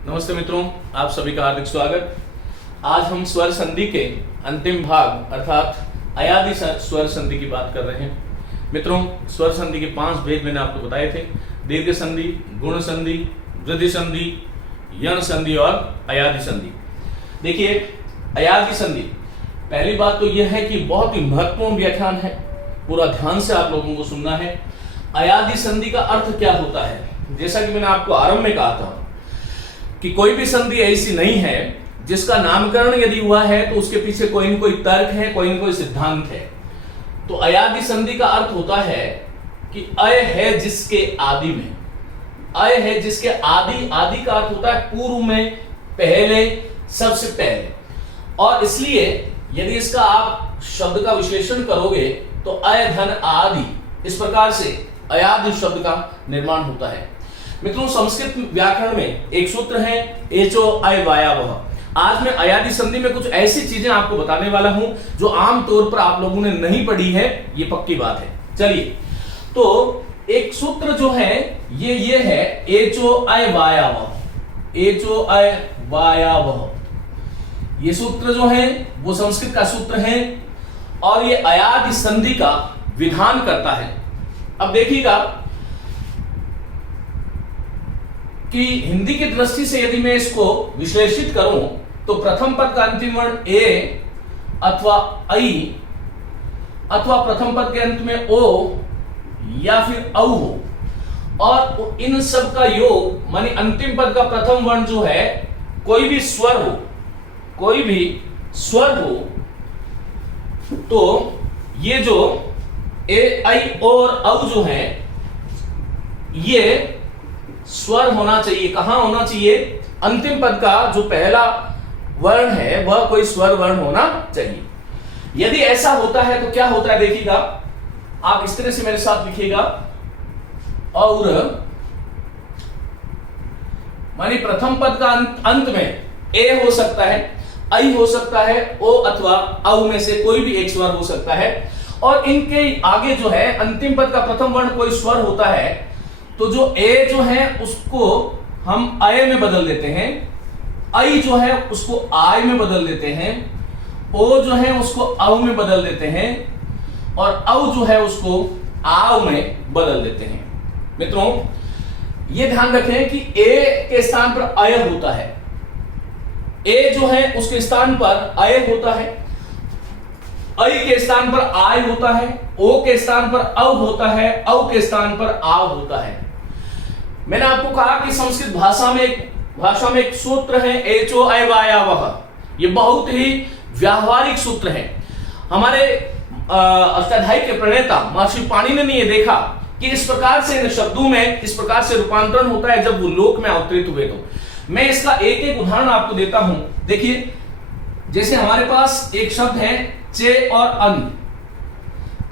नमस्ते मित्रों, आप सभी का हार्दिक स्वागत। आज हम स्वर संधि के अंतिम भाग अर्थात अयादि स्वर संधि की बात कर रहे हैं। मित्रों, स्वर संधि के 5 भेद मैंने आपको बताए थे: दीर्घ संधि, गुण संधि, वृद्धि संधि, यण संधि और अयादि संधि। देखिए, अयादि संधि, पहली बात तो यह है कि बहुत ही महत्वपूर्ण व्याख्यान है, पूरा ध्यान से आप लोगों को सुनना है। अयादि संधि का अर्थ क्या होता है? जैसा कि मैंने आपको आरंभ में कहा था कि कोई भी संधि ऐसी नहीं है जिसका नामकरण यदि हुआ है तो उसके पीछे कोई न कोई तर्क है, कोई न कोई सिद्धांत है। तो अयादि संधि का अर्थ होता है कि अय है जिसके आदि में, अय है जिसके आदि, आदि का अर्थ होता है पूर्व में, पहले, सबसे पहले। और इसलिए यदि इसका आप शब्द का विश्लेषण करोगे तो अय धन आदि, इस प्रकार से अयादि शब्द का निर्माण होता है। मित्रों, संस्कृत व्याकरण में एक सूत्र है एचो अय वायावह। आज मैं अयादि संधि में कुछ ऐसी चीजें आपको बताने वाला हूं जो आम तौर पर आप लोगों ने नहीं पढ़ी है, ये पक्की बात है। चलिए, तो एक सूत्र जो है ये है एचो अय वायावह, एचो अय वायावह। ये सूत्र जो है वो संस्कृत का सूत्र है और ये अयादि संधि का विधान करता है। अब देखिएगा कि हिंदी की दृष्टि से यदि मैं इसको विश्लेषित करूं तो प्रथम पद का अंतिम वर्ण ए अथवा आई अथवा प्रथम पद के अंत में ओ या फिर औ हो, और इन सब का योग माने अंतिम पद का प्रथम वर्ण जो है कोई भी स्वर हो, कोई भी स्वर हो, तो ये जो ए आई और औ जो है ये स्वर होना चाहिए। कहां होना चाहिए? अंतिम पद का जो पहला वर्ण है वह कोई स्वर वर्ण होना चाहिए। यदि ऐसा होता है तो क्या होता है देखिएगा, आप इस तरह से मेरे साथ लिखिएगा। और मानी प्रथम पद का अंत में ए हो सकता है, आई हो सकता है, ओ अथवा औ में से कोई भी एक स्वर हो सकता है। और इनके आगे जो है अंतिम पद का प्रथम वर्ण कोई स्वर होता है तो जो ए जो है उसको हम अय में बदल देते हैं, आई जो है उसको आय में बदल देते हैं, ओ जो है उसको औ में बदल देते हैं और औ जो है उसको आव में बदल देते हैं। मित्रों, ये ध्यान रखें कि ए के स्थान पर अय होता है, ए जो है उसके स्थान पर अय होता है, ऐ के स्थान पर आय होता है, ओ के स्थान पर औ होता है, औ के स्थान पर आव होता है। मैंने आपको कहा कि संस्कृत भाषा में एक सूत्र है एचो अय वायावह। ये बहुत ही व्यावहारिक सूत्र है। हमारे अष्टाध्यायी के प्रणेता महर्षि पाणिनि ने ये देखा कि इस प्रकार से इन शब्दों में इस प्रकार से रूपांतरण होता है जब वो लोक में अवतरित हुए। तो मैं इसका एक एक उदाहरण आपको देता हूं। देखिए, जैसे हमारे पास एक शब्द है चे और अन।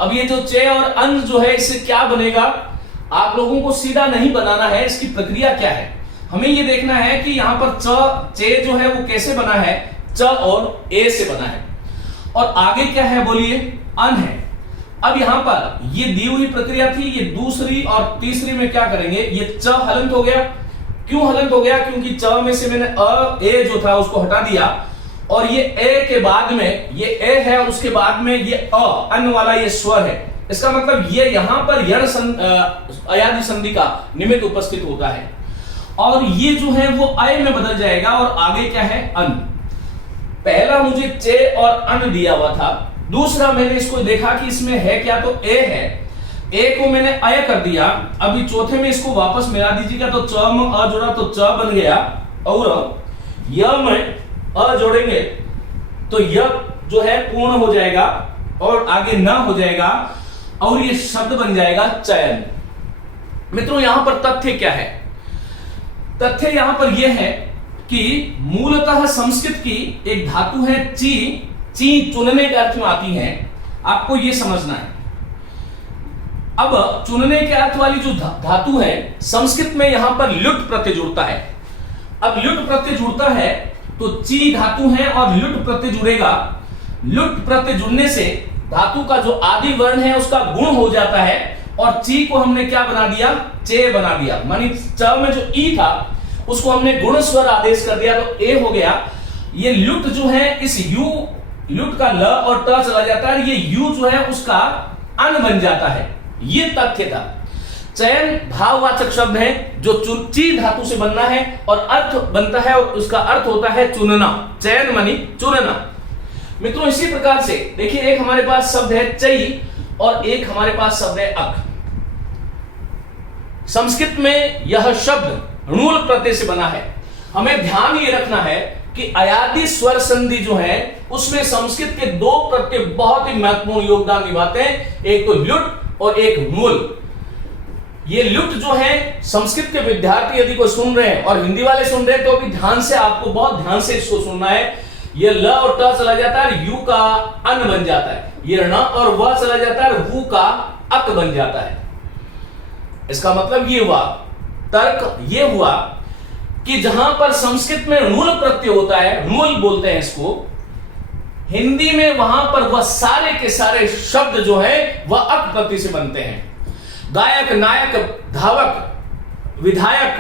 अब ये जो चे और अन जो है इससे क्या बनेगा, आप लोगों को सीधा नहीं बनाना है, इसकी प्रक्रिया क्या है हमें ये देखना है कि यहां पर चे जो है वो कैसे बना है, च और ए से बना है, और आगे क्या है बोलिए, अन है। अब यहां पर ये दी हुई प्रक्रिया थी, ये दूसरी और तीसरी में क्या करेंगे, ये च हलंत हो गया। क्यों हलंत हो गया? क्योंकि च में से मैंने अ ए जो था उसको हटा दिया और ये ए के बाद में ये ए है और उसके बाद में ये अन वाला ये स्वर है। इसका मतलब ये यहां पर अयादि संधि का निमित्त उपस्थित होता है और ये जो है वो अय में बदल जाएगा और आगे क्या है, अन। पहला मुझे चे और अन दिया हुआ था, दूसरा मैंने इसको देखा कि इसमें है क्या, तो ए है, ए को मैंने अय कर दिया। अभी चौथे में इसको वापस मिला दीजिएगा तो च में अ जोड़ा तो च बन गया, और य में अ जोड़ेंगे तो य जो है पूर्ण हो जाएगा और आगे न हो जाएगा और ये शब्द बन जाएगा चयन। मित्रों, यहां पर तथ्य क्या है? तथ्य यहां पर यह है कि मूलतः संस्कृत की एक धातु है ची, ची चुनने के अर्थ में आती है, आपको यह समझना है। अब चुनने के अर्थ वाली जो धातु है संस्कृत में यहां पर लुट प्रत्यय जुड़ता है। अब लुट प्रत्यय जुड़ता है तो ची धातु है और लुट प्रत्यय जुड़ेगा। लुट प्रत्यय जुड़ने से धातु का जो आदि वर्ण है उसका गुण हो जाता है और ची को हमने क्या बना दिया, चे बना दिया। मानी च में जो ई था उसको हमने गुण स्वर आदेश कर दिया तो ए हो गया। ये ल्युट जो है इस यू, ल्युट का ल और ट चला जाता है, ये यू जो है उसका अन बन जाता है। ये तथ्य था। चयन भाववाचक शब्द है जो ची धातु से बनना है और अर्थ बनता है और उसका अर्थ होता है चुनना। चयन मानी चुनना। मित्रों इसी प्रकार से देखिए, एक हमारे पास शब्द है चई और एक हमारे पास शब्द है अक। संस्कृत में यह शब्द णूल प्रत्यय से बना है। हमें ध्यान ये रखना है कि अयादि स्वर संधि जो है उसमें संस्कृत के दो प्रत्यय बहुत ही महत्वपूर्ण योगदान निभाते हैं, एक तो ल्युट और एक णूल। ये ल्युट जो है संस्कृत के विद्यार्थी यदि कोई सुन रहे हैं और हिंदी वाले सुन रहे हैं तो अभी ध्यान से, आपको बहुत ध्यान से इसको सुनना है। ये ल और ट चला जाता है, यू का अन बन जाता है। ये ण और व चला जाता है, वू का अक बन जाता है। इसका मतलब ये हुआ, तर्क ये हुआ कि जहां पर संस्कृत में णूल प्रत्यय होता है, णूल बोलते हैं इसको, हिंदी में वहां पर वह सारे के सारे शब्द जो है वह अक प्रत्यय से बनते हैं। गायक, नायक, धावक, विधायक,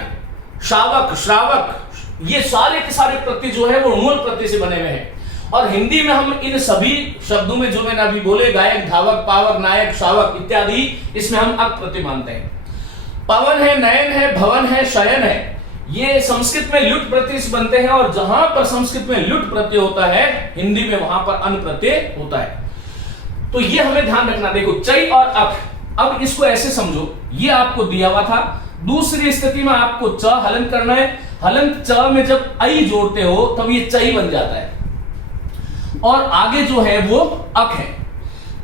शावक, श्रावक, ये सारे के सारे प्रत्यय जो है वो णूल प्रत्यय से बने हुए हैं। और हिंदी में हम इन सभी शब्दों में जो मैंने अभी बोले, गायक, धावक, पावक, नायक, शावक इत्यादि, इसमें हम अक प्रत्यय मानते हैं। पवन है, नयन है, भवन है, शयन है, ये संस्कृत में ल्युट प्रत्यय से बनते हैं और जहां पर संस्कृत में ल्युट प्रत्यय होता है हिंदी में वहां पर अन प्रत्यय होता है। तो ये हमें ध्यान रखना। देखो चई और अक, अब इसको ऐसे समझो, ये आपको दिया हुआ था। दूसरी स्थिति में आपको च हलंत करना है। हलंत च में जब आई जोड़ते हो तब ये चई बन जाता है और आगे जो है वो अक है।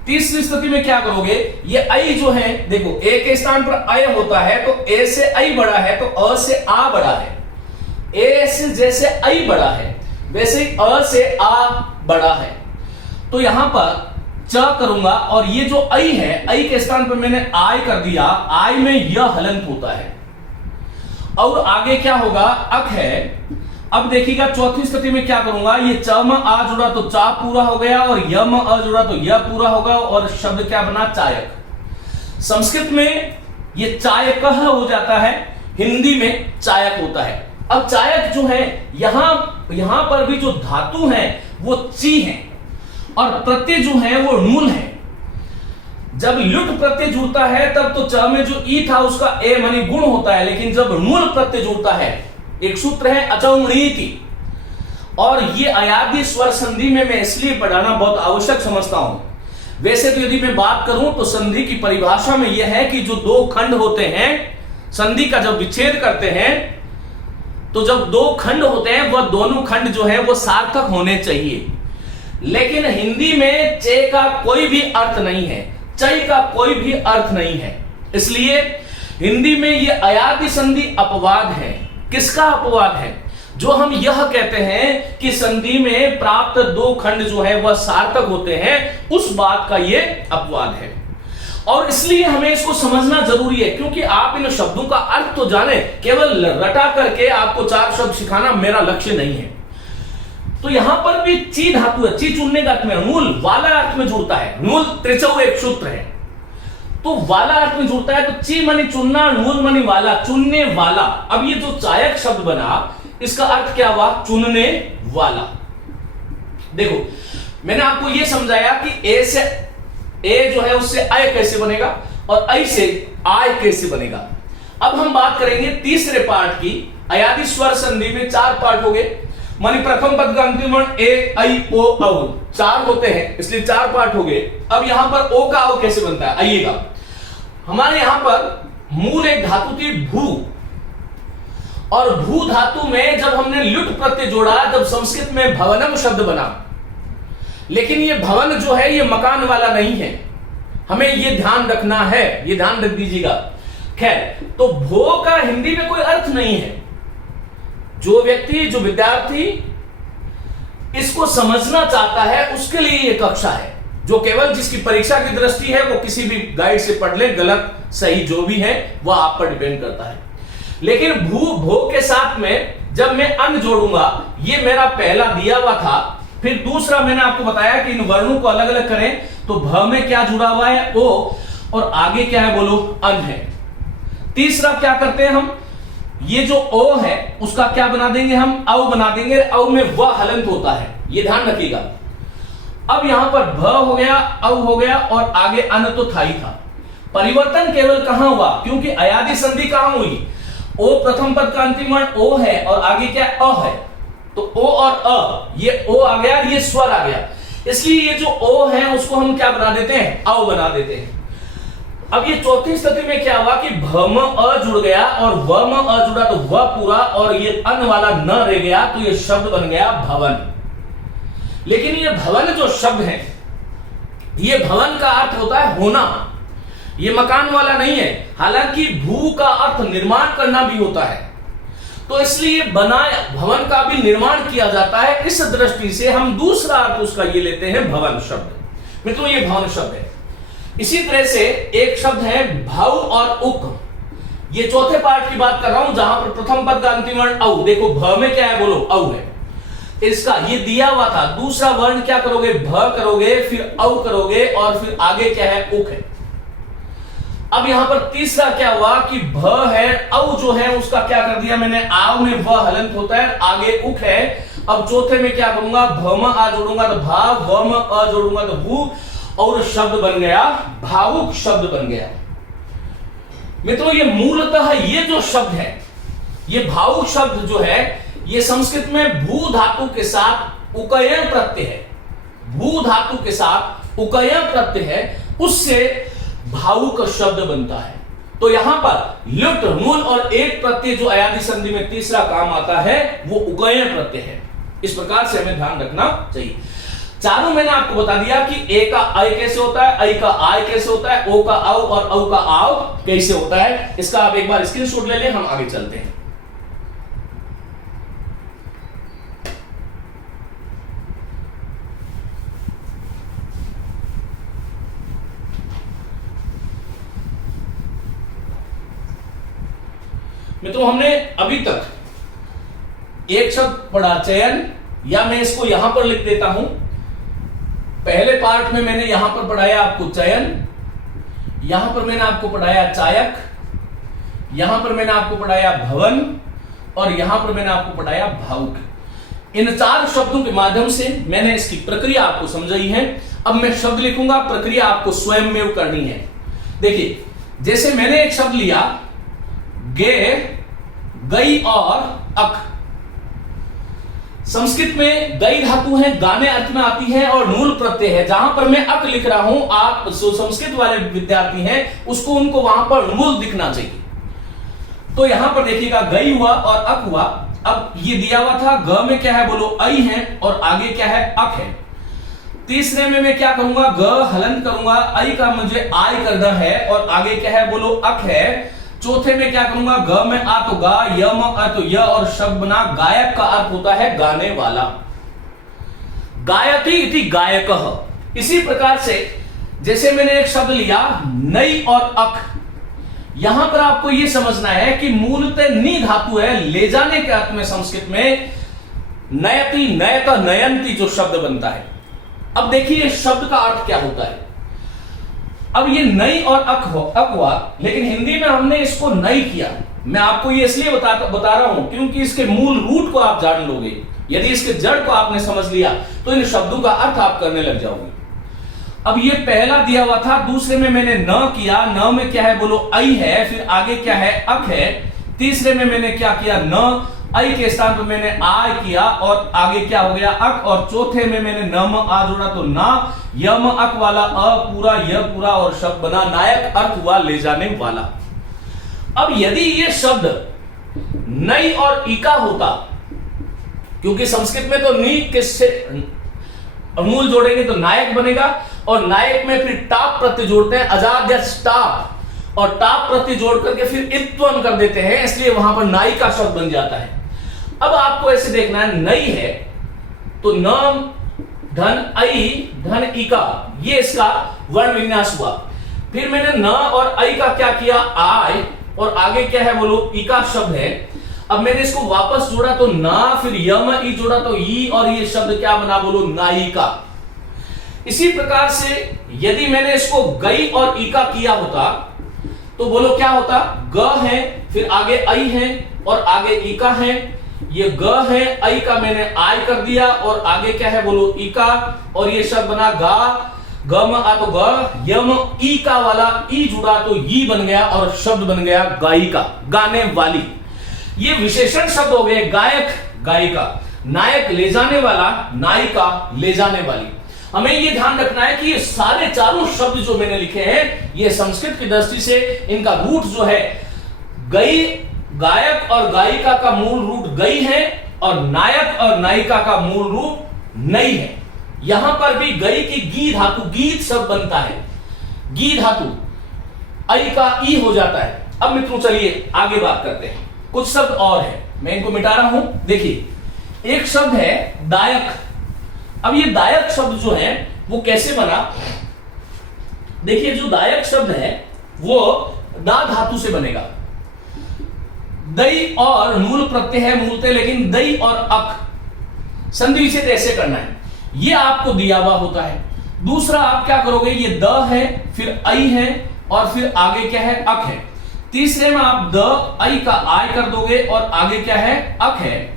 तीसरी स्थिति में क्या करोगे, ये आई जो है, देखो ए के स्थान पर अय होता है तो ए से आई बड़ा है तो अ से आ बड़ा है। ए से जैसे आई बड़ा है वैसे ही अ से आ बड़ा है। तो यहां पर च करूंगा और ये जो आई है, आई के स्थान पर मैंने आय कर दिया, आय में यह हलंत होता है और आगे क्या होगा, अक है। अब देखिएगा चौथी स्थिति में क्या करूंगा, ये च में आ जुड़ा तो चा पूरा हो गया और य में अ जुड़ा तो यह पूरा होगा और शब्द क्या बना, चायक। संस्कृत में ये चायक हो जाता है, हिंदी में चायक होता है। अब चायक जो है यहां पर भी जो धातु है वो ची है और प्रत्यय जो है वो णूल है। जब ल्युट प्रत्यय जुड़ता है तब तो च में जो ई था उसका ए मानी गुण होता है, लेकिन जब णूल प्रत्यय जुड़ता है, एक सूत्र है अचौणीति, और ये अयादि स्वर संधि में मैं इसलिए पढ़ाना बहुत आवश्यक समझता हूं। वैसे तो यदि मैं बात करूं तो संधि की परिभाषा में यह है कि जो दो खंड होते हैं, संधि का जब विच्छेद करते हैं तो जब दो खंड होते हैं वह दोनों खंड जो है वो सार्थक होने चाहिए। लेकिन हिंदी में चे का कोई भी अर्थ नहीं है, चई का कोई भी अर्थ नहीं है, इसलिए हिंदी में ये अयादि संधि अपवाद है। किसका अपवाद है, जो हम यह कहते हैं कि संधि में प्राप्त दो खंड जो है वह सार्थक होते हैं, उस बात का ये अपवाद है। और इसलिए हमें इसको समझना जरूरी है क्योंकि आप इन शब्दों का अर्थ तो जाने, केवल रटा करके आपको चार शब्द सिखाना मेरा लक्ष्य नहीं है। तो यहां पर भी ची धातु है, ची चुनने का अर्थ में, णूल वाला अर्थ में जुड़ता है। णूल त्रिचौ एक सूत्र है तो वाला अर्थ में जुड़ता है, तो ची मानी चुनना, णूल मानी वाला, चुनने वाला। अब ये जो चायक शब्द बना इसका अर्थ क्या हुआ, चुनने वाला। देखो मैंने आपको ये समझाया कि ए से ए जो है उससे अय कैसे बनेगा और ऐ से आय कैसे बनेगा। अब हम बात करेंगे तीसरे पार्ट की। अयादि स्वर संधि में चार पार्ट हो गए, मानी प्रथम पद का अंतिम वर्ण ए, ऐ, ओ, औ, चार होते हैं इसलिए चार पार्ट हो गए। अब यहां पर ओ का औ कैसे बनता है, आइएगा। हमारे यहां पर मूल एक धातु थी भू, और भू धातु में जब हमने ल्युट प्रत्यय जोड़ा तब संस्कृत में भवनम शब्द बना। लेकिन ये भवन जो है ये मकान वाला नहीं है, हमें ये ध्यान रखना है, ये ध्यान रख दीजिएगा। खैर, तो भो का हिंदी में कोई अर्थ नहीं है। जो व्यक्ति, जो विद्यार्थी इसको समझना चाहता है उसके लिए ये कक्षा है। जो केवल जिसकी परीक्षा की दृष्टि है वो किसी भी गाइड से पढ़ ले, गलत सही जो भी है वह आप पर डिपेंड करता है। लेकिन भू भो के साथ में जब मैं अन जोड़ूंगा, ये मेरा पहला दिया हुआ था, फिर दूसरा मैंने आपको बताया कि इन वर्णों को अलग अलग करें तो भ में क्या जुड़ा हुआ है, ओ, और आगे क्या है बोलो, अन है। तीसरा क्या करते हैं हम, ये जो ओ है उसका क्या बना देंगे हम, औ बना देंगे। औ में व हलंत होता है, ये ध्यान रखिएगा। अब यहां पर भ हो गया, औ हो गया और आगे अन तो था ही था। परिवर्तन केवल कहां हुआ, क्योंकि अयादि संधि कहां हुई, ओ प्रथम पद का अंतिम वर्ण ओ है और आगे क्या अ है, तो ओ और अ, ये ओ आ गया, ये स्वर आ गया, इसलिए ये जो ओ है उसको हम क्या बना देते हैं, औ बना देते हैं। अब ये चौथी स्थिति में क्या हुआ कि भम अ जुड़ गया और वम अ जुड़ा तो व पूरा और ये अन वाला न रह गया, तो ये शब्द बन गया भवन। लेकिन ये भवन जो शब्द है, ये भवन का अर्थ होता है होना, ये मकान वाला नहीं है। हालांकि भू का अर्थ निर्माण करना भी होता है, तो इसलिए बनाया भवन का भी निर्माण किया जाता है। इस दृष्टि से हम दूसरा अर्थ उसका ये लेते हैं भवन शब्द। मित्रों ये भवन शब्द है। इसी तरह से एक शब्द है भाव और उक, ये चौथे पार्ट की बात कर रहा हूं जहां पर प्रथम पद का अंतिम वर्ण औ, देखो भ में क्या है, बोलो औ है। इसका ये दिया हुआ था, दूसरा वर्ण क्या करोगे, भ करोगे, फिर औ करोगे और फिर आगे क्या है, उक है। अब यहां पर तीसरा क्या हुआ कि भ है, औ जो है उसका क्या कर दिया मैंने, आव में व हलंत होता है, आगे उक है। अब चौथे में क्या करूंगा, भम आ जोड़ूंगा तो भाव, वम अ जोड़ूंगा तो भू, और शब्द बन गया भावुक शब्द बन गया। मित्रों ये मूलतः ये जो शब्द है, ये भावुक शब्द जो है, ये संस्कृत में भू धातु के साथ उकयन प्रत्यय है, भू धातु के साथ उकयन प्रत्यय है, उससे भावुक शब्द बनता है। तो यहां पर लुट मूल और एक प्रत्यय जो अयादि संधि में तीसरा काम आता है वो उकयन प्रत्यय है। इस प्रकार से हमें ध्यान रखना चाहिए। चारों मैंने आपको बता दिया कि ए का आई कैसे होता है, आई का आय कैसे होता है, ओ का औ और औ का आव कैसे होता है। इसका आप एक बार स्क्रीनशॉट ले लें, हम आगे चलते हैं। मित्रों हमने अभी तक एक शब्द पढ़ा चयन, या मैं इसको यहां पर लिख देता हूं। पहले पार्ट में मैंने यहां पर पढ़ाया आपको चयन, यहां पर मैंने आपको पढ़ाया चायक, यहां पर मैंने आपको पढ़ाया भवन और यहां पर मैंने आपको पढ़ाया भावुक। इन चार शब्दों के माध्यम से मैंने इसकी प्रक्रिया आपको समझाई है। अब मैं शब्द लिखूंगा, प्रक्रिया आपको स्वयं में करनी है। देखिए जैसे मैंने एक शब्द लिया गे, गई और अक। संस्कृत में गई धातु है, गाने अर्थ में आती है और मूल प्रत्यय है। जहां पर मैं अक लिख रहा हूं, आप जो संस्कृत वाले विद्यार्थी हैं उसको उनको वहां पर मूल दिखना चाहिए। तो यहां पर देखिएगा गई हुआ और अक हुआ। अब ये दिया हुआ था ग में क्या है, बोलो आई है और आगे क्या है, अक है। तीसरे में मैं क्या करूंगा, ग हलंत करूंगा, आई का मुझे आय करना है और आगे क्या है, बोलो अक है। चौथे में क्या करूंगा, ग में आ तो गा, य में आ तो य और शब्द बना। गायक का अर्थ होता है गाने वाला, गायति इति गायकः। इसी प्रकार से जैसे मैंने एक शब्द लिया नई और अक, यहां पर आपको यह समझना है कि मूलतः नी धातु है, ले जाने के अर्थ में संस्कृत में नयति, नयत, नयंती जो शब्द बनता है। अब देखिए शब्द का अर्थ क्या होता है। अब ये नई और अक हुआ, लेकिन हिंदी में हमने इसको नई किया। मैं आपको ये इसलिए बता रहा हूं क्योंकि इसके मूल रूट को आप जान लोगे। यदि इसके जड़ को आपने समझ लिया तो इन शब्दों का अर्थ आप करने लग जाओगे। अब ये पहला दिया हुआ था, दूसरे में मैंने न किया, न में क्या है, बोलो आई है, फिर आगे क्या है, अक है। तीसरे में मैंने क्या किया, न, आई के स्थान पर मैंने आ किया और आगे क्या हो गया, अक। और चौथे में मैंने न म आ जोड़ा तो ना, यम अक वाला अ पूरा, य पूरा और शब्द बना नायक, अर्थ हुआ ले जाने वाला। अब यदि ये शब्द नई और ईका होता, क्योंकि संस्कृत में तो नी किससे मूल जोड़ेंगे तो नायक बनेगा और नायक में फिर टाप प्रत्यय जोड़ते हैं, अजाद्य टाप, और टाप प्रत्यय जोड़ करके फिर इत्वन कर देते हैं, इसलिए वहां पर नाई का शब्द बन जाता है। अब आपको ऐसे देखना है, नई है तो न धन आई धन इका, ये इसका वर्ण विन्यास हुआ। फिर मैंने न और आई का क्या किया, आय, और आगे क्या है, बोलो इका शब्द है। अब मैंने इसको वापस जोड़ा तो ना, फिर यम ई जोड़ा तो ई, और ये शब्द क्या बना, बोलो नायिका। इसी प्रकार से यदि मैंने इसको गई और ईका किया होता तो बोलो क्या होता, ग है, फिर आगे आई है, और आगे ईका है, ये ग है, आई का मैंने आय कर दिया और आगे क्या है बोलो ईका, और ये शब्द बना गा, गम आ तो ग, यम ई का वाला ई जुड़ा तो ई बन गया और शब्द बन गया गायिका, गाने वाली। ये विशेषण शब्द हो गए गायक गायिका, नायक ले जाने वाला, नायिका ले जाने वाली। हमें ये ध्यान रखना है कि ये सारे चारों शब्द जो मैंने लिखे हैं ये संस्कृत की दृष्टि से इनका रूट जो है गई, गायक और गायिका का मूल रूट गई है और नायक और नायिका का मूल रूप नई है। यहां पर भी गई की गी धातु, गीत शब्द बनता है, गी धातु आई का ई हो जाता है। अब मित्रों चलिए आगे बात करते हैं, कुछ शब्द और है, मैं इनको मिटा रहा हूं। देखिए एक शब्द है दायक। अब ये दायक शब्द जो है वो कैसे बना, देखिए जो दायक शब्द है वो दा धातु से बनेगा। दई और मूल प्रत्यय है मूलते, लेकिन दई और अक संधि विच्छेद ऐसे करना है, ये आपको दिया हुआ होता है। दूसरा आप क्या करोगे, ये द है, फिर आई है और फिर आगे क्या है अक है। तीसरे में आप द आई का आय कर दोगे और आगे क्या है अक है,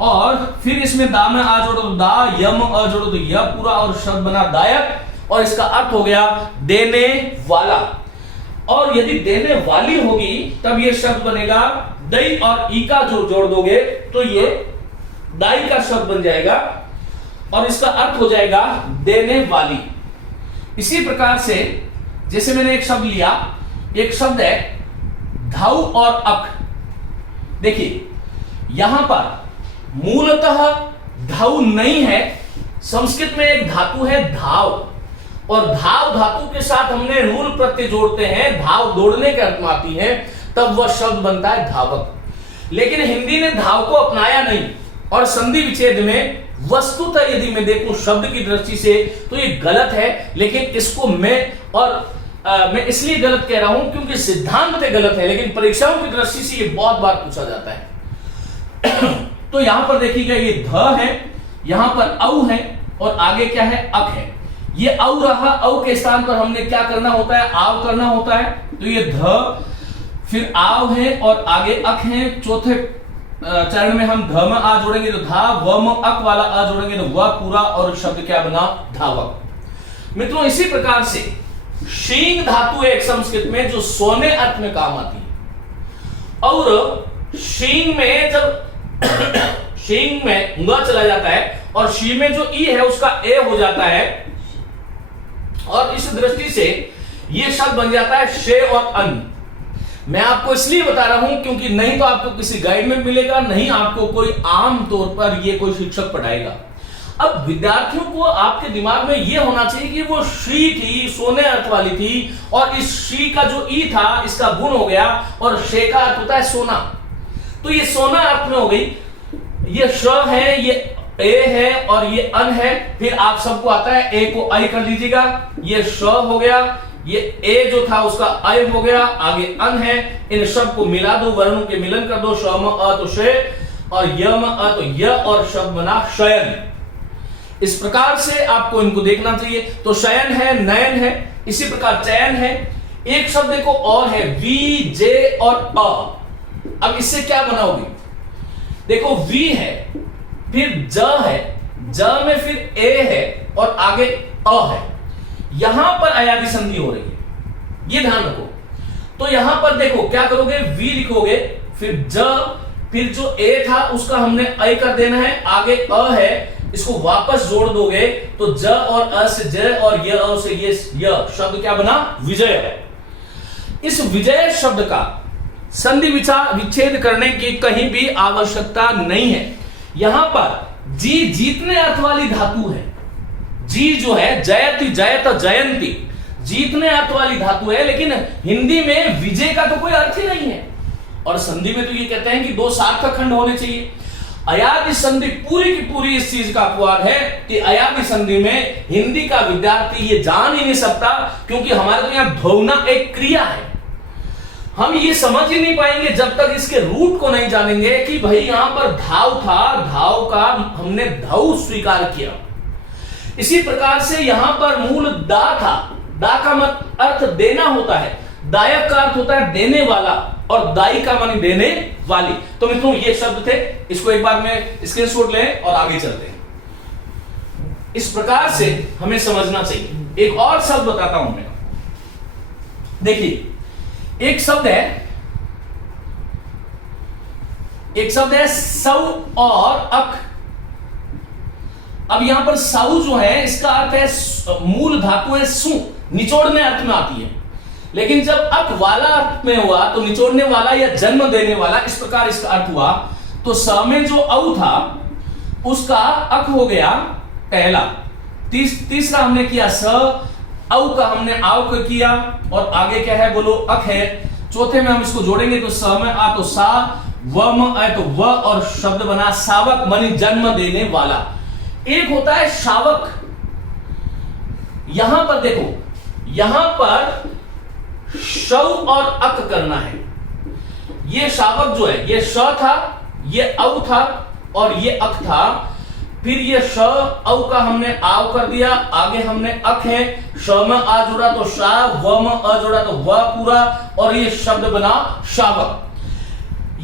और फिर इसमें दा में आ जोड़ो तो दा, यम अ जोड़ो तो य पूरा, और शब्द बना दायक, और इसका अर्थ हो गया देने वाला। और यदि देने वाली होगी तब ये शब्द बनेगा दई और ई का जो जोड़ दोगे तो ये दाई का शब्द बन जाएगा और इसका अर्थ हो जाएगा देने वाली। इसी प्रकार से जैसे मैंने एक शब्द लिया, एक शब्द है धाउ और अक। देखिए यहां पर मूलतः धाउ नहीं है, संस्कृत में एक धातु है धाव, और धाव धातु के साथ हमने मूल प्रत्यय जोड़ते हैं, धाव दौड़ने के अर्थ में आती है, तब वह शब्द बनता है धावक। लेकिन हिंदी ने धाव को अपनाया नहीं, और संधि विच्छेद में वस्तुतः यदि मैं देखूं शब्द की दृष्टि से तो ये गलत है, लेकिन इसको मैं इसलिए गलत कह रहा हूं क्योंकि सिद्धांत पे गलत है, लेकिन परीक्षाओं की दृष्टि से ये बहुत बार पूछा जाता है। तो यहां पर देखिएगा ये ध है, यहां पर औ है और आगे क्या है अक है। ये औ रहा, औ के स्थान पर हमने क्या करना होता है, आव करना होता है, तो ये ध फिर आव है और आगे अक है। चौथे चरण में हम ध में आ जोड़ेंगे तो धा, व में अक वाला आ जोड़ेंगे तो वह पूरा, और शब्द क्या बना धावक। मित्रों इसी प्रकार से शींग धातु एक संस्कृत में जो सोने अर्थ में काम आती है, और शींग में जब शींग में ङ चला जाता है और शी में जो ई है उसका ए हो जाता है, और इस दृष्टि से यह शब्द बन जाता है शे और अन। मैं आपको इसलिए बता रहा हूं क्योंकि नहीं तो आपको किसी गाइड में मिलेगा, नहीं आपको कोई आम तौर पर यह कोई शिक्षक पढ़ाएगा। अब विद्यार्थियों को आपके दिमाग में यह होना चाहिए कि वो शी थी, सोने अर्थ वाली थी, और इस शी का जो ई था इसका गुण हो गया, और शे का अर्थ होता है सोना, तो ये सोना अर्थ में हो गई। ये श है, ये ए है और ये अन है। फिर आप सबको आता है, ए को आई कर लीजिएगा, ये श हो गया, ये ए जो था उसका आई हो गया, आगे अन है। इन शब्द को मिला दो, वर्णों के मिलन कर दो, श में अ तो शे और य में अ तो य, और शब्द बना शयन। इस प्रकार से आपको इनको देखना चाहिए। तो शयन है, नयन है, इसी प्रकार चयन है। एक शब्द देखो और है वी, जे और अ। अब इससे क्या बनाओगे, देखो वी है, फिर ज है, ज में फिर ए है और आगे अ है। यहां पर अयादि संधि हो रही है, ये ध्यान रखो। तो यहां पर देखो क्या करोगे, वी लिखोगे, फिर ज, फिर जो ए था उसका हमने आई कर देना है, आगे अ है, इसको वापस जोड़ दोगे तो ज और अ से ज और य अ से ये शब्द क्या बना, विजय है। इस विजय शब्द का संधि विच्छेद करने की कहीं भी आवश्यकता नहीं है। यहां पर जी जीतने अर्थ वाली धातु है, जी जो है जयति, जयत, जयंती, जीतने अर्थ वाली धातु है, लेकिन हिंदी में विजय का तो कोई अर्थ ही नहीं है। और संधि में तो ये कहते हैं कि दो सार्थक खंड होने चाहिए। अयादि संधि पूरी की पूरी इस चीज का अपवाद है कि अयादि संधि में हिंदी का विद्यार्थी ये जान ही नहीं सकता, क्योंकि हमारे तो यहां धोना एक क्रिया है। हम ये समझ ही नहीं पाएंगे जब तक इसके रूट को नहीं जानेंगे कि भाई यहां पर धाव था, धाव का हमने धाव स्वीकार किया। इसी प्रकार से यहां पर मूल दा था, दा का अर्थ देना होता है, दायक का अर्थ होता है देने वाला, और दायिका मानी देने वाली। तो मित्रों ये शब्द थे, इसको एक बार में स्क्रीनशॉट लें और आगे चलते हैं। इस प्रकार से हमें समझना चाहिए। एक और शब्द बताता हूं मैं, देखिए एक शब्द है सौ और अक। अब यहां पर सौ जो है इसका अर्थ है मूल धातु है सु, निचोड़ने अर्थ में आती है। लेकिन जब अक वाला अर्थ में हुआ तो निचोड़ने वाला या जन्म देने वाला, इस प्रकार इसका अर्थ हुआ। तो स में जो औ था उसका अक हो गया पहला, तीसरा हमने किया स, औ का हमने आव का किया और आगे क्या है बोलो अक है। चौथे में हम इसको जोड़ेंगे तो स में आ तो सा, व में आए तो व और शब्द बना सावक मानी जन्म देने वाला। एक होता है शावक। यहां पर देखो, यहां पर शौ और अक करना है। ये शावक जो है ये श था, ये औ था और ये अक था। फिर ये श औ का हमने आव कर दिया, आगे हमने अक है, श में आ जुड़ा तो शा, व में अ जुड़ा तो व पूरा और ये शब्द बना शावक।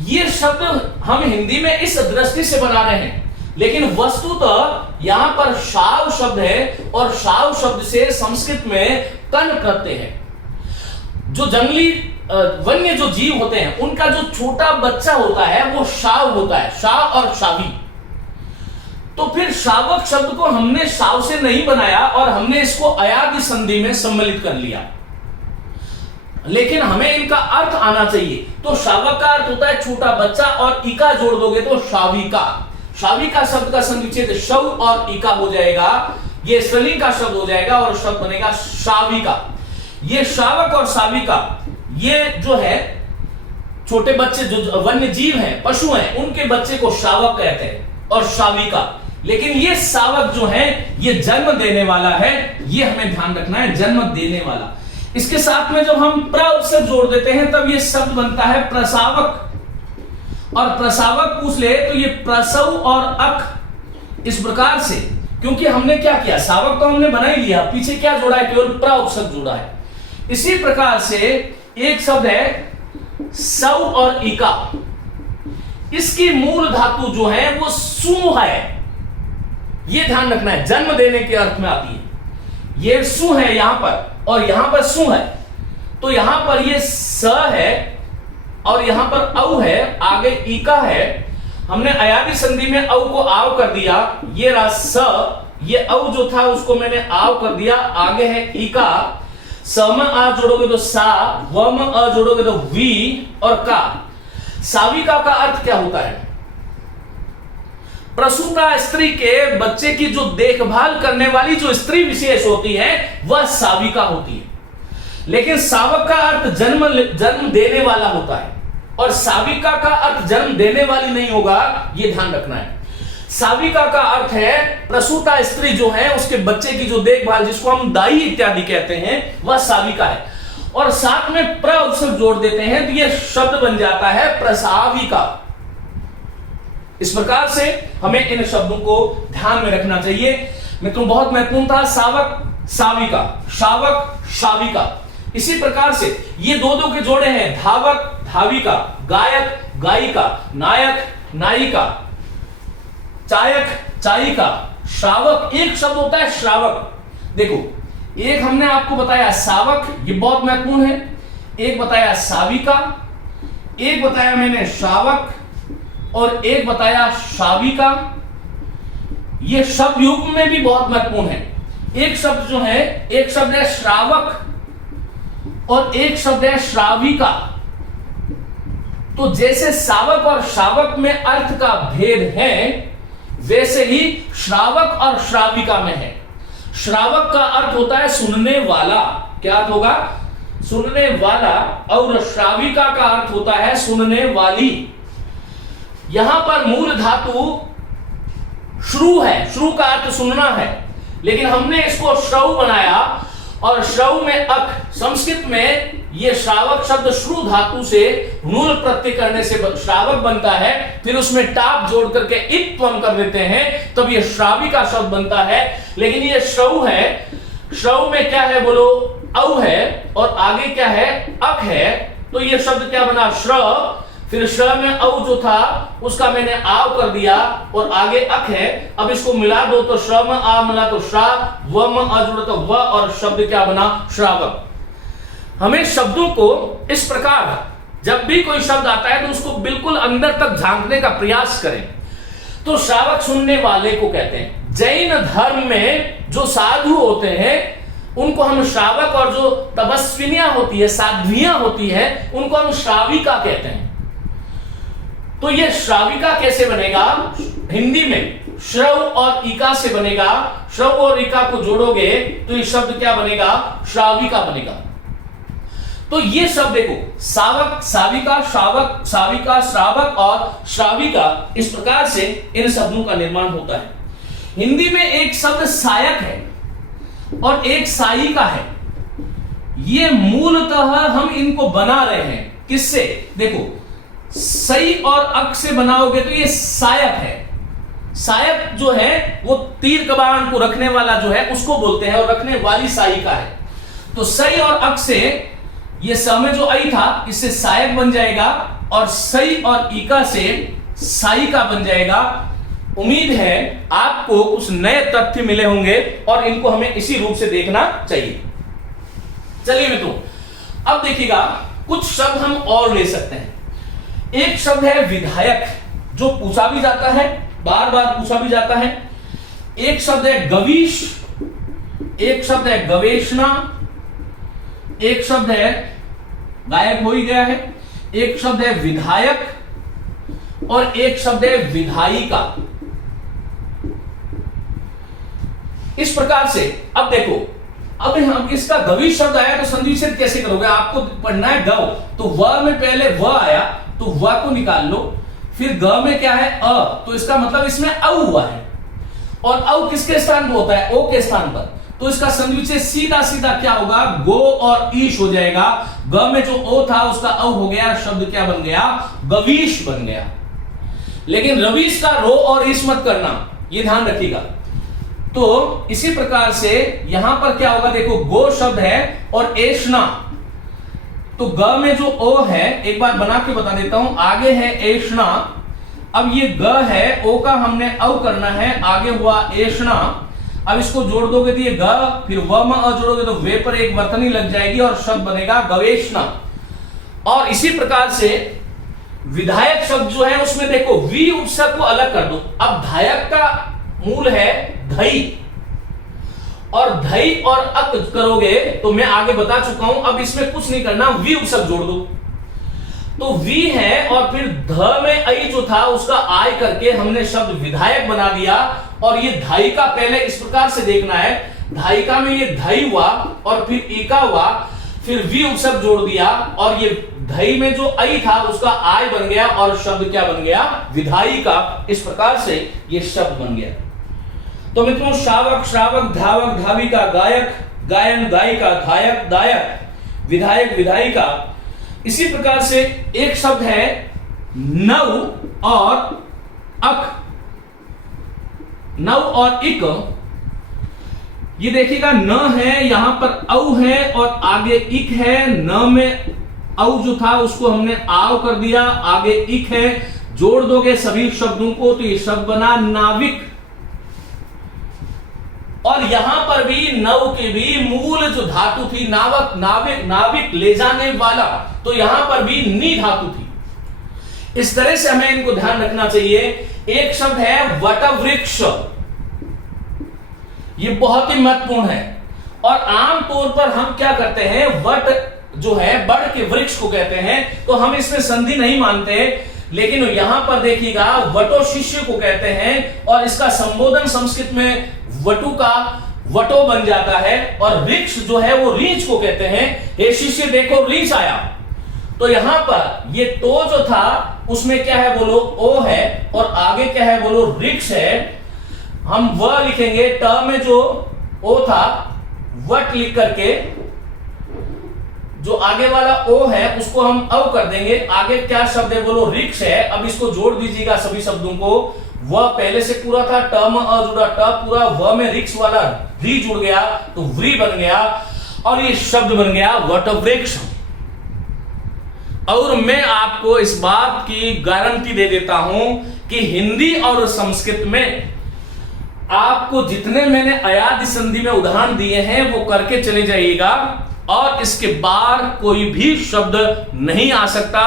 ये शब्द हम हिंदी में इस दृष्टि से बना रहे हैं, लेकिन वस्तुतः यहां पर शाव शब्द है और शाव शब्द से संस्कृत में कण प्रत्यय है। जो जंगली वन्य जो जीव होते हैं उनका जो छोटा बच्चा होता है वो शाव होता है, शा और शावी। तो फिर शावक शब्द को हमने शाव से नहीं बनाया और हमने इसको अयादि संधि में सम्मिलित कर लिया, लेकिन हमें इनका अर्थ आना चाहिए। तो शावक का अर्थ होता है छोटा बच्चा और इका जोड़ दोगे तो शाविका। शाविका शब्द का संविच्छेद शव और इका हो जाएगा, ये स्त्रीलिंग का शब्द हो जाएगा और शब्द बनेगा शाविका। ये शावक और शाविका ये जो है छोटे बच्चे जो वन्य जीव हैं, पशु हैं, उनके बच्चे को शावक कहते हैं और शाविका। लेकिन ये शावक जो है ये जन्म देने वाला है, ये हमें ध्यान रखना है, जन्म देने वाला। इसके साथ में जब हम प्र उपसर्ग जोड़ देते हैं तब ये शब्द बनता है प्रसावक। और प्रसावक पूछ ले तो ये प्रसव और अक, इस प्रकार से। क्योंकि हमने क्या किया, शावक तो हमने बना ही लिया, पीछे क्या जोड़ा है, केवल प्र उपसर्ग जोड़ा है। इसी प्रकार से एक शब्द है सौ और इका, इसकी मूल धातु जो है वो सु है। ये ध्यान रखना है, जन्म देने के अर्थ में आती है। ये सु है यहां पर और यहां पर सु है। तो यहां पर ये स है और यहां पर औ है, आगे इका है। हमने अयादि संधि में औ को आव कर दिया, ये रहा स, ये औ जो था उसको मैंने आव कर दिया, आगे है इका। स में आ जोड़ोगे तो सा, व में अ जोड़ोगे तो वी और का। साविका का अर्थ क्या होता है, प्रसूता स्त्री के बच्चे की जो देखभाल करने वाली जो स्त्री विशेष होती है वह साविका होती है। लेकिन सावक का अर्थ जन्म देने वाला होता है और साविका का अर्थ जन्म देने वाली नहीं होगा, ये ध्यान रखना है। साविका का अर्थ है प्रसूता स्त्री जो है उसके बच्चे की जो देखभाल, जिसको हम दाई इत्यादि कहते हैं, वह साविका है। और साथ में प्र उपसर्ग जोड़ देते हैं तो यह शब्द बन जाता है प्रसाविका। इस प्रकार से हमें इन शब्दों को ध्यान में रखना चाहिए मित्रों, बहुत महत्वपूर्ण था। सावक साविका, शावक शाविका। इसी प्रकार से ये दो के जोड़े हैं, धावक धाविका, गायक गायिका, नायक नायिका, चायक चायिका, श्रावक। एक शब्द होता है श्रावक। देखो एक हमने आपको बताया सावक, ये बहुत महत्वपूर्ण है। एक बताया साविका, एक बताया मैंने श्रावक और एक बताया शाविका। ये शब्द युग्म में भी बहुत महत्वपूर्ण है। एक शब्द जो है, एक शब्द है श्रावक और एक शब्द है श्राविका। तो जैसे सावक और शावक में अर्थ का भेद है, वैसे ही श्रावक और श्राविका में है। श्रावक का अर्थ होता है सुनने वाला, क्या अर्थ होगा, सुनने वाला, और श्राविका का अर्थ होता है सुनने वाली। यहां पर मूल धातु श्रु है, श्रु का अर्थ सुनना है, लेकिन हमने इसको श्रव बनाया और श्रव में अक। संस्कृत में यह श्रावक शब्द श्रु धातु से मूल प्रत्यय करने से श्रावक बनता है, फिर उसमें टाप जोड़ करके इत्वम कर देते हैं, तब यह श्राविका शब्द बनता है। लेकिन यह श्रव है, श्रव में क्या है बोलो, औ है और आगे क्या है, अक है। तो ये शब्द क्या बना, श्र, फिर श्र में औ जो था उसका मैंने आव कर दिया और आगे अक है, अब इसको मिला दो तो श्र में आ मिला तो श्रा, व में अ जुड़ा तो व, और शब्द क्या बना, श्रावक। हमें शब्दों को इस प्रकार, जब भी कोई शब्द आता है तो उसको बिल्कुल अंदर तक झांकने का प्रयास करें। तो श्रावक सुनने वाले को कहते हैं। जैन धर्म में जो साधु होते हैं उनको हम श्रावक, और जो तपस्विनियां होती है, साध्वियां होती है, उनको हम श्राविका कहते हैं। तो ये श्राविका कैसे बनेगा, हिंदी में श्रव और इका से बनेगा। श्रव और इका को जोड़ोगे तो ये शब्द क्या बनेगा, श्राविका बनेगा। तो ये शब्द देखो, सावक, साविका, श्रावक, साविका, श्रावक और श्राविका, इस प्रकार से इन शब्दों का निर्माण होता है। हिंदी में एक शब्द सायक है और एक सायिका है। ये मूलतः हम इनको बना रहे हैं किससे, देखो सई और अक से बनाओगे तो ये सायक है। सायक जो है वो तीर कमान को रखने वाला जो है उसको बोलते हैं, और रखने वाली सायिका है। तो सई और अक से ये स में जो आई था इससे सायक बन जाएगा, और सई और इका से सायिका बन जाएगा। उम्मीद है आपको कुछ नए तथ्य मिले होंगे और इनको हमें इसी रूप से देखना चाहिए। चलिए मित्रों, अब देखिएगा कुछ शब्द हम और ले सकते हैं। एक शब्द है विधायक, जो पूछा भी जाता है, बार बार पूछा भी जाता है। एक शब्द है गवीश, एक शब्द है गवेषणा, एक शब्द है, गायब हो ही गया है, एक शब्द है विधायक, और एक शब्द है विधायिका। इस प्रकार से अब देखो, अब हम इसका गवी शब्द आया तो संधि विच्छेद कैसे करोगे, आपको पढ़ना है गव, तो व में पहले व आया तो व को निकाल लो, फिर ग में क्या है अ, तो इसका मतलब इसमें औ हुआ है, और औ किसके स्थान पर होता है, ओ के स्थान पर, तो इसका संधि विच्छेद सीधा सीधा क्या होगा, गो और ईश हो जाएगा। ग में जो ओ था उसका औ हो गया, शब्द क्या बन गया, गवीश बन गया। लेकिन रवीश का रो और ईश मत करना, ये ध्यान रखिएगा। तो इसी प्रकार से यहां पर क्या होगा, देखो गो शब्द है और एशना, तो ग में जो ओ है, एक बार बना के बता देता हूं, आगे है एशना, अब ये ग है, ओ का हमने औ करना है, आगे हुआ एशना। अब इसको जोड़ दोगे तो ये ग, फिर व में अ जोड़ोगे तो वे पर एक वर्तनी लग जाएगी और शब्द बनेगा गवेषणा। और इसी प्रकार से विधायक शब्द जो है उसमें देखो वी उपसर्ग को अलग कर दो। अब धायक का मूल है धई, और धई और अक करोगे तो मैं आगे बता चुका हूं, अब इसमें कुछ नहीं करना, वी उपसर्ग जोड़ दो। तो वी है और फिर ध में आई जो था उसका आय करके हमने शब्द विधायक बना दिया। और ये धायिका पहले इस प्रकार से देखना है, धायिका में ये धई हुआ और फिर इका हुआ, फिर वी उपसर्ग जोड़ दिया, और ये धई में जो आई था उसका आय बन गया और शब्द क्या बन गया, विधायिका। इस प्रकार से ये शब्द बन गया। तो मित्रों, शावक, श्रावक, धावक, धाविका, गायक, गायन, गायिका, धायक, दायक, विधायक, विधायिका। इसी प्रकार से एक शब्द है नव और अक, नव और इक। ये देखिएगा, न है, यहां पर औ है और आगे इक है। न में औ जो था उसको हमने आव कर दिया, आगे इक है, जोड़ दोगे सभी शब्दों को तो ये शब्द बना नाविक। और यहां पर भी नव की भी मूल जो धातु थी नावक, नाविक, नाविक ले जाने वाला, तो यहां पर भी नी धातु थी। इस तरह से हमें इनको ध्यान रखना चाहिए। एक शब्द है वटवृक्ष, ये बहुत ही महत्वपूर्ण है, और आमतौर पर हम क्या करते हैं, वट जो है बड़ के वृक्ष को कहते हैं, तो हम इसमें संधि नहीं मानते। लेकिन यहां पर देखिएगा वटो शिष्य को कहते हैं, और इसका संबोधन संस्कृत में वटु का वटो बन जाता है, और वृक्ष जो है वो रीछ को कहते हैं। हे शिष्य देखो रीछ आया। तो यहां पर ये तो जो था उसमें क्या है बोलो, ओ है, और आगे क्या है बोलो, वृक्ष है। हम व लिखेंगे, ट में जो ओ था वट लिख करके जो आगे वाला ओ है उसको हम अव कर देंगे। आगे क्या शब्द है बोलो, रिक्ष है। अब इसको जोड़ दीजिएगा सभी शब्दों को। व पहले से पूरा था, ट में अ जुड़ा, ट पूरा, व में रिक्ष वाला री जुड़ गया तो व्री बन गया, और ये शब्द बन गया वटवृक्ष। और मैं आपको इस बात की गारंटी दे देता हूं कि हिंदी और संस्कृत में आपको जितने मैंने अयादि संधि में उदाहरण दिए हैं वो करके चले जाइएगा, और इसके बाहर कोई भी शब्द नहीं आ सकता।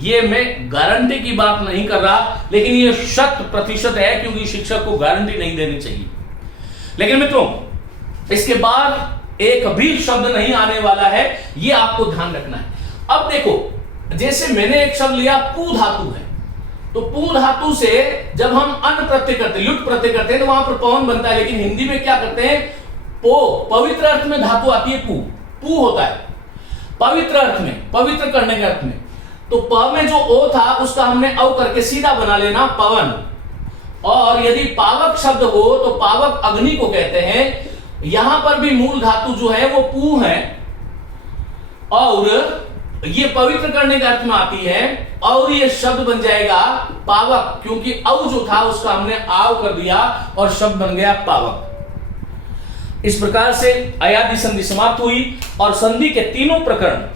ये मैं गारंटी की बात नहीं कर रहा, लेकिन ये 100% है, क्योंकि शिक्षक को गारंटी नहीं देनी चाहिए। लेकिन मित्रों, इसके बाद एक भी शब्द नहीं आने वाला है, ये आपको ध्यान रखना है। अब देखो, जैसे मैंने एक शब्द लिया पू धातु है, तो पू धातु से जब हम अन प्रत्यय करते, लुट प्रत्यय करते हैं, तो वहां पर पवन बनता है। लेकिन हिंदी में क्या करते हैं, पो पवित्र अर्थ में धातु आती है, पू पू होता है पवित्र अर्थ में, पवित्र करने के अर्थ में। तो प में जो ओ था उसका हमने औ करके सीधा बना लेना पवन। और यदि पावक शब्द हो तो पावक अग्नि को कहते हैं। यहां पर भी मूल धातु जो है वो पू है, और ये पवित्र करने के अर्थ में आती है, और ये शब्द बन जाएगा पावक, क्योंकि औ जो था उसका हमने आव कर दिया और शब्द बन गया पावक। इस प्रकार से अयादि संधि समाप्त हुई, और संधि के तीनों प्रकरण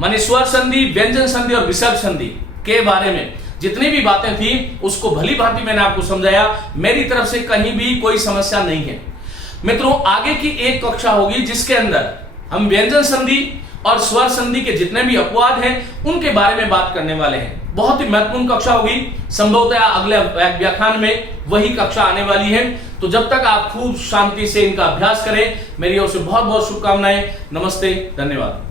माने स्वर संधि, व्यंजन संधि और विसर्ग संधि के बारे में जितनी भी बातें थी उसको भली भांति मैंने आपको समझाया। मेरी तरफ से कहीं भी कोई समस्या नहीं है। मित्रों, आगे की एक कक्षा होगी जिसके अंदर हम व्यंजन संधि और स्वर संधि के जितने भी अपवाद हैं उनके बारे में बात करने वाले हैं। बहुत ही महत्वपूर्ण कक्षा होगी, संभवतः अगले व्याख्यान में वही कक्षा आने वाली है। तो जब तक आप खूब शांति से इनका अभ्यास करें, मेरी ओर से बहुत बहुत शुभकामनाएं। नमस्ते, धन्यवाद।